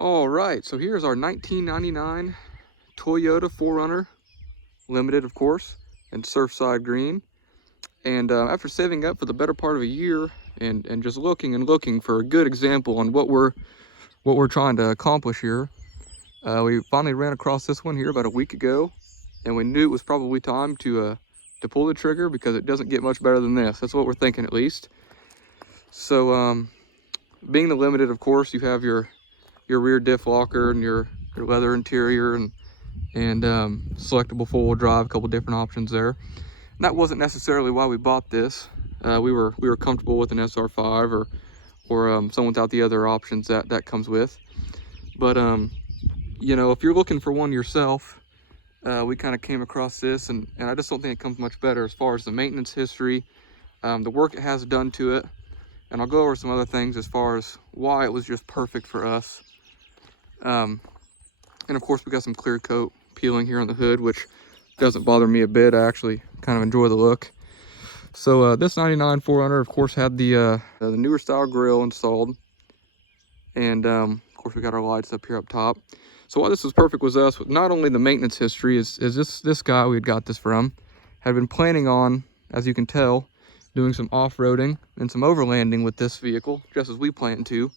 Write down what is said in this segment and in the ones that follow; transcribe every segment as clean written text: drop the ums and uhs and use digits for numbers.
All right, so here's our 1999 Toyota 4Runner, limited of course, in Surfside green. And after saving up for the better part of a year and just looking and looking for a good example on what we're trying to accomplish here, we finally ran across this one here about a week ago, and we knew it was probably time to pull the trigger because it doesn't get much better than this. That's what we're thinking, at least. So being the limited, of course, you have your rear diff locker and your leather interior and selectable four-wheel drive, a couple different options there. And that wasn't necessarily why we bought this. We were comfortable with an SR5 or some without the other options that comes with. But you know, if you're looking for one yourself, we kind of came across this, and I just don't think it comes much better as far as the maintenance history, the work it has done to it, and I'll go over some other things as far as why it was just perfect for us. And of course, we got some clear coat peeling here on the hood, which doesn't bother me a bit. I actually kind of enjoy the look. So this 99 4Runner, of course, had the newer style grille installed, and of course we got our lights up here up top. So why this was perfect was us, with not only the maintenance history, is this guy we had got this from had been planning on, as you can tell, doing some off-roading and some overlanding with this vehicle, just as we planned to,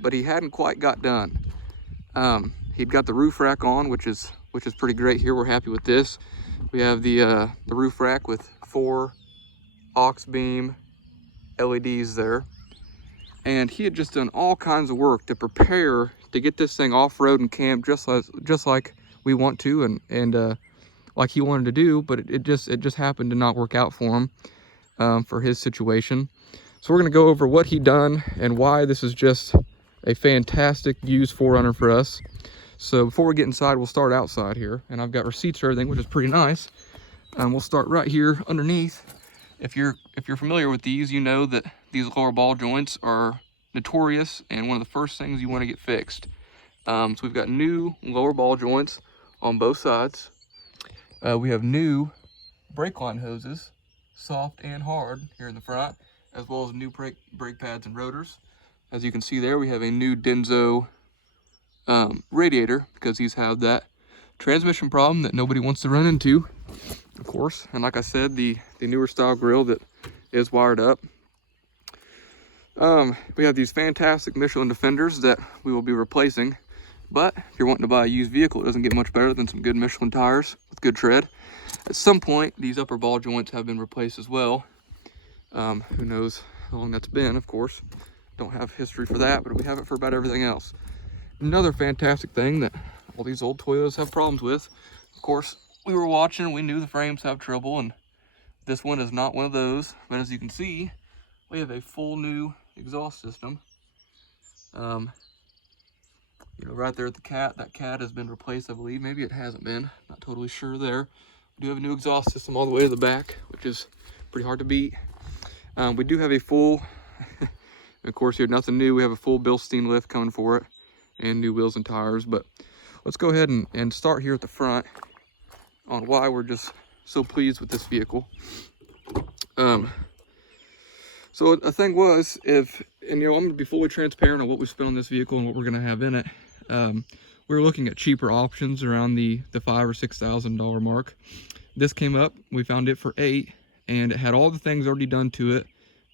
but he hadn't quite got done. He'd got the roof rack on, which is pretty great here. We're happy with this. We have the roof rack with 4 aux beam LEDs there, and he had just done all kinds of work to prepare to get this thing off-road and camp just like we want to and like he wanted to do, but it just happened to not work out for him, for his situation. So we're going to go over what he done and why this is just a fantastic used 4Runner for us. So before we get inside, we'll start outside here, and I've got receipts for everything, which is pretty nice. We'll start right here underneath. If you're familiar with these, you know that these lower ball joints are notorious and one of the first things you want to get fixed. So we've got new lower ball joints on both sides. We have new brake line hoses, soft and hard, here in the front, as well as new brake pads and rotors. As you can see there, we have a new Denso radiator, because these have that transmission problem that nobody wants to run into, of course. And like I said, the newer style grille that is wired up. We have these fantastic Michelin Defenders that we will be replacing, but if you're wanting to buy a used vehicle, it doesn't get much better than some good Michelin tires with good tread. At some point, these upper ball joints have been replaced as well. Who knows how long that's been, of course. Don't have history for that, but we have it for about everything else. Another fantastic thing that all these old Toyotas have problems with, of course, we were watching, we knew the frames have trouble, and this one is not one of those. But as you can see, we have a full new exhaust system. You know, right there at the cat, that cat has been replaced, I believe. Maybe it hasn't been, not totally sure there. We do have a new exhaust system all the way to the back, which is pretty hard to beat. We do have a full, of course, here, nothing new. We have a full Bilstein lift coming for it and new wheels and tires. But let's go ahead and start here at the front on why we're just so pleased with this vehicle. So a thing was, and you know, I'm gonna be fully transparent on what we spent on this vehicle and what we're gonna have in it. We were looking at cheaper options around the $5,000 or $6,000 mark. This came up, we found it for $8,000, and it had all the things already done to it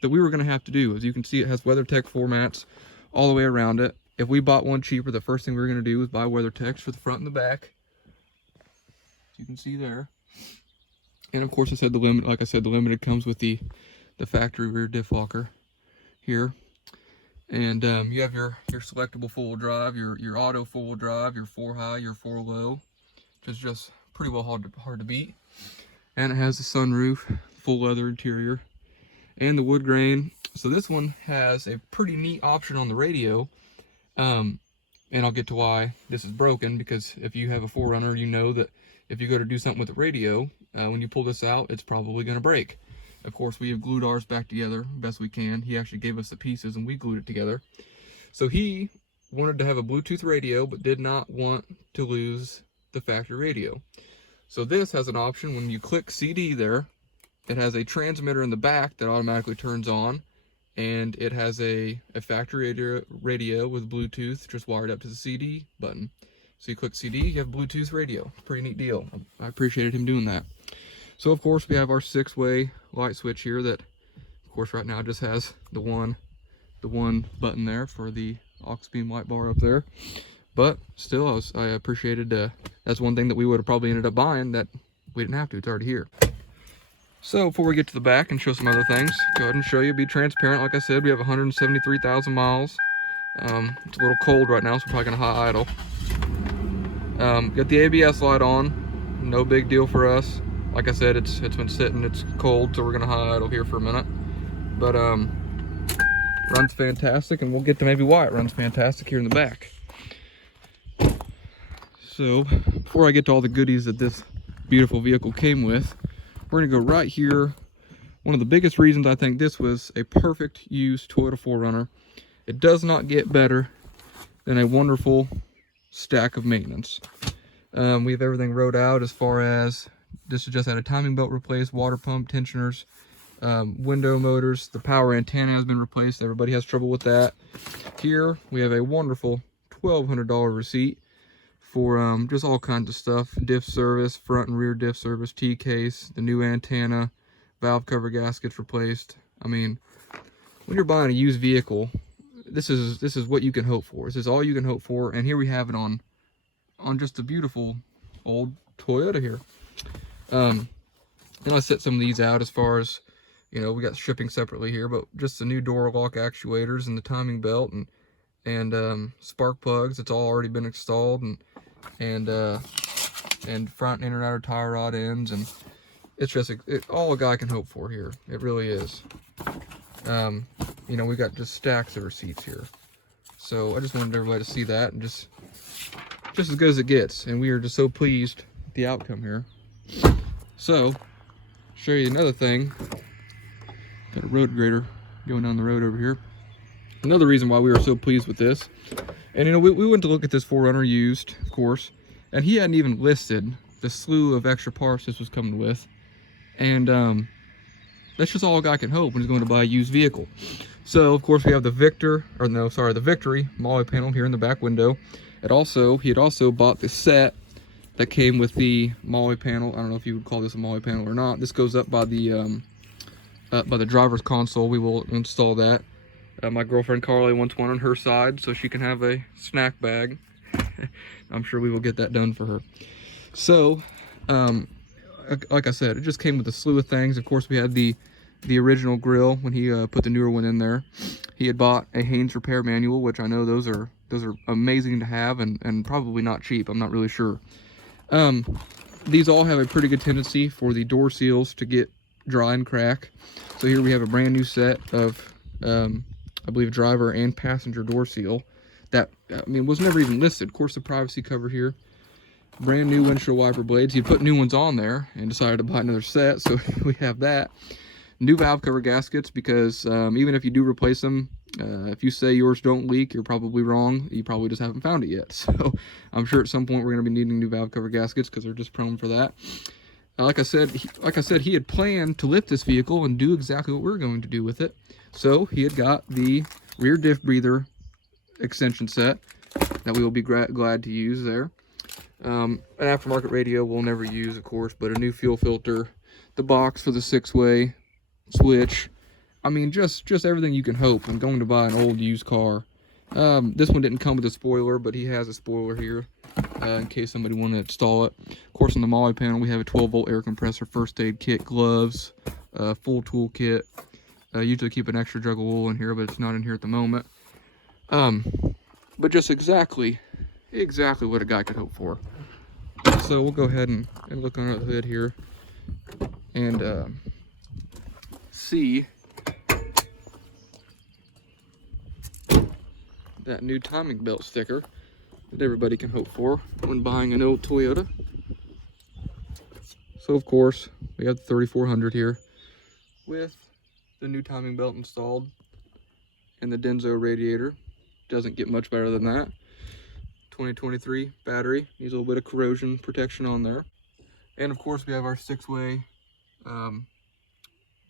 that we were gonna have to do. As you can see, it has WeatherTech floor mats all the way around it. If we bought one cheaper, the first thing we were gonna do was buy WeatherTechs for the front and the back. As you can see there. And of course, like I said, the limited comes with the factory rear diff locker here. And you have your selectable four-wheel drive, your auto four-wheel drive, your 4 high, your 4 low, which is just pretty well hard to beat. And it has the sunroof, full leather interior, and the wood grain. So this one has a pretty neat option on the radio. And I'll get to why this is broken, because if you have a 4Runner, you know that if you go to do something with the radio, when you pull this out, it's probably going to break. Of course, we have glued ours back together best we can. He actually gave us the pieces and we glued it together. So he wanted to have a Bluetooth radio, but did not want to lose the factory radio. So this has an option. When you click CD there, it has a transmitter in the back that automatically turns on, and it has a factory radio with Bluetooth just wired up to the CD button. So you click CD, you have Bluetooth radio. Pretty neat deal. I appreciated him doing that. So of course we have our 6-way light switch here that, of course, right now just has the one button there for the aux beam light bar up there. But still, I appreciated, that's one thing that we would have probably ended up buying that we didn't have to, it's already here. So before we get to the back and show some other things, go ahead and show you, be transparent. Like I said, we have 173,000 miles. It's a little cold right now, so we're probably gonna high idle. Got the ABS light on, no big deal for us. Like I said, it's been sitting, it's cold, so we're gonna high idle here for a minute. But runs fantastic, and we'll get to maybe why it runs fantastic here in the back. So before I get to all the goodies that this beautiful vehicle came with, we're gonna go right here. One of the biggest reasons I think this was a perfect used Toyota 4Runner. It does not get better than a wonderful stack of maintenance. We have everything wrote out as far as this has just had a timing belt replaced, water pump, tensioners, window motors. The power antenna has been replaced. Everybody has trouble with that. Here we have a wonderful $1,200 receipt for just all kinds of stuff. Diff service, front and rear diff service, T-case, the new antenna, valve cover gaskets replaced. I mean, when you're buying a used vehicle, this is what you can hope for. This is all you can hope for. And here we have it on just a beautiful old Toyota here. And I set some of these out as far as, you know, we got shipping separately here, but just the new door lock actuators and the timing belt and spark plugs. It's all already been installed, and front and inner and outer tire rod ends, and it's just all a guy can hope for here. It really is. You know, we got just stacks of receipts here, so I just wanted everybody to see that, and just as good as it gets, and we are just so pleased with the outcome here. So show you another thing. Got a road grader going down the road over here. Another reason why we were so pleased with this, and you know, we went to look at this 4Runner used, of course, and he hadn't even listed the slew of extra parts this was coming with, and that's just all a guy can hope when he's going to buy a used vehicle. So of course we have the the Victory MOLLE panel here in the back window. He had also bought the set that came with the MOLLE panel. I don't know if you would call this a MOLLE panel or not. This goes up by the driver's console. We will install that. My girlfriend Carly wants one on her side so she can have a snack bag. I'm sure we will get that done for her. So, like I said, it just came with a slew of things. Of course, we had the original grill when he put the newer one in there. He had bought a Haynes repair manual, which I know those are amazing to have, and probably not cheap. I'm not really sure. These all have a pretty good tendency for the door seals to get dry and crack. So here we have a brand new set of I believe driver and passenger door seal that, I mean, was never even listed. Of course, the privacy cover here, brand new windshield wiper blades. He put new ones on there and decided to buy another set, so we have that. New valve cover gaskets, because even if you do replace them, if you say yours don't leak, you're probably wrong. You probably just haven't found it yet. So I'm sure at some point we're going to be needing new valve cover gaskets because they're just prone for that. Like I said, he had planned to lift this vehicle and do exactly what we're going to do with it. So he had got the rear diff breather extension set that we will be glad to use there. An aftermarket radio we'll never use, of course, but a new fuel filter, the box for the 6-way switch. I mean, just everything you can hope. I'm going to buy an old used car. This one didn't come with a spoiler, but he has a spoiler here in case somebody wanted to install it. Of course, on the MOLLE panel, we have a 12-volt air compressor, first aid kit, gloves, full tool kit. Usually keep an extra jug of wool in here, but it's not in here at the moment. But just exactly what a guy could hope for. So we'll go ahead and look under the hood here and see that new timing belt sticker that everybody can hope for when buying an old Toyota. So of course we have the 3400 here with the new timing belt installed and the Denso radiator. Doesn't get much better than that. 2023 battery, needs a little bit of corrosion protection on there. And of course we have our 6-way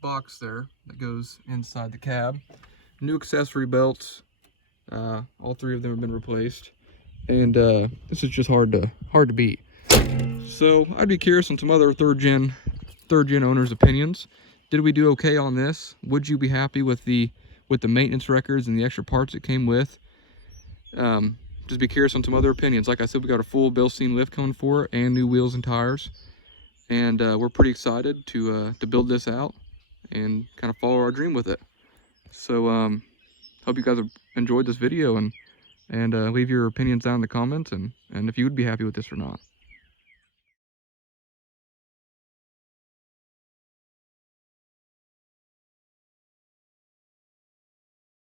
box there that goes inside the cab. new accessory belts. All three of them have been replaced, and this is just hard to beat. So I'd be curious on some other third gen owners' opinions. Did we do okay on this? Would you be happy with the maintenance records and the extra parts it came with? Just be curious on some other opinions. Like I said, we got a full Bilstein lift coming for it and new wheels and tires, and we're pretty excited to build this out and kind of follow our dream with it. So hope you guys have enjoyed this video, and leave your opinions down in the comments, and if you would be happy with this or not.